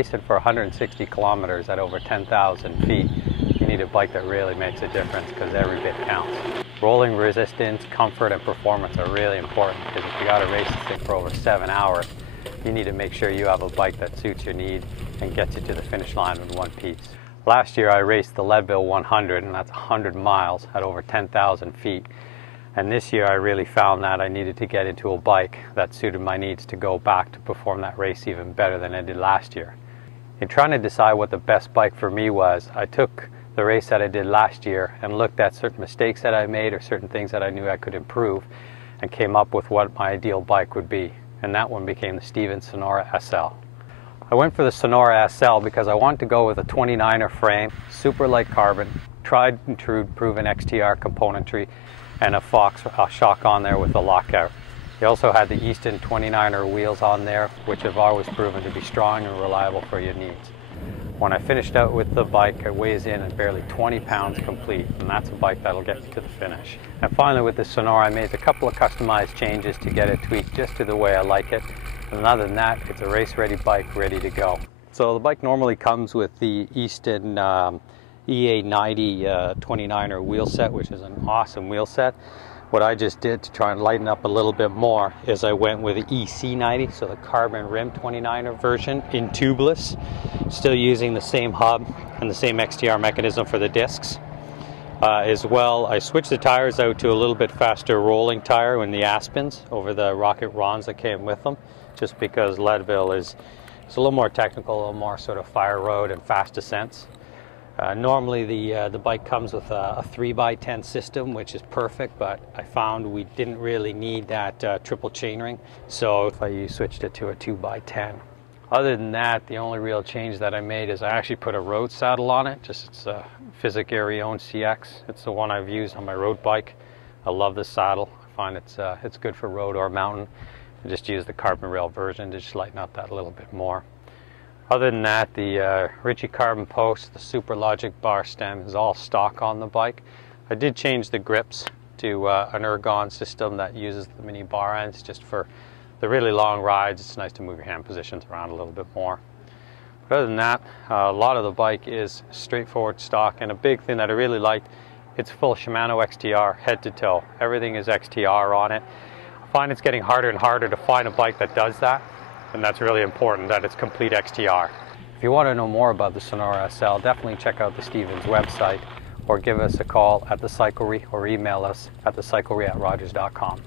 racing for 160 kilometers at over 10,000 feet, you need a bike that really makes a difference because every bit counts. Rolling resistance, comfort, and performance are really important because if you got to race this thing for over 7 hours, you need to make sure you have a bike that suits your need and gets you to the finish line in one piece. Last year I raced the Leadville 100, and that's 100 miles at over 10,000 feet. And this year I really found that I needed to get into a bike that suited my needs to go back to perform that race even better than I did last year. In trying to decide what the best bike for me was, I took the race that I did last year and looked at certain mistakes that I made or certain things that I knew I could improve and came up with what my ideal bike would be. And that one became the Stevens Sonora SL. I went for the Sonora SL because I wanted to go with a 29er frame, super light carbon, tried and true proven XTR componentry, and a Fox shock on there with a lockout. They also had the Easton 29er wheels on there, which have always proven to be strong and reliable for your needs. When I finished out with the bike, it weighs in at barely 20 pounds complete, and that's a bike that'll get you to the finish. And finally with the Sonora, I made a couple of customized changes to get it tweaked just to the way I like it. And other than that, it's a race-ready bike ready to go. So the bike normally comes with the Easton EA90 29er wheel set, which is an awesome wheel set. What I just did to try and lighten up a little bit more is I went with the EC90, so the carbon rim 29er version in tubeless, still using the same hub and the same XTR mechanism for the discs. As well, I switched the tires out to a little bit faster rolling tire in the Aspens over the Rocket Rons that came with them, just because Leadville is a little more technical, a little more sort of fire road and fast descents. Normally the bike comes with a 3x10 system, which is perfect, but I found we didn't really need that triple chainring, so I switched it to a 2x10. Other than that, the only real change that I made is I actually put a road saddle on it. It's a Physic Arione CX. It's the one I've used on my road bike. I love this saddle. I find it's good for road or mountain. I just use the carbon rail version to just lighten up that a little bit more. Other than that, the Ritchie carbon post, the Super Logic bar stem is all stock on the bike. I did change the grips to an ergon system that uses the mini bar ends just for the really long rides. It's nice to move your hand positions around a little bit more. But other than that, a lot of the bike is straightforward stock, and a big thing that I really liked, it's full Shimano XTR head to toe. Everything is XTR on it. I find it's getting harder and harder to find a bike that does that, and that's really important, that it's complete XTR. If you want to know more about the Sonora SL, definitely check out the Stevens website or give us a call at the Cyclery or email us at thecyclery@rogers.com.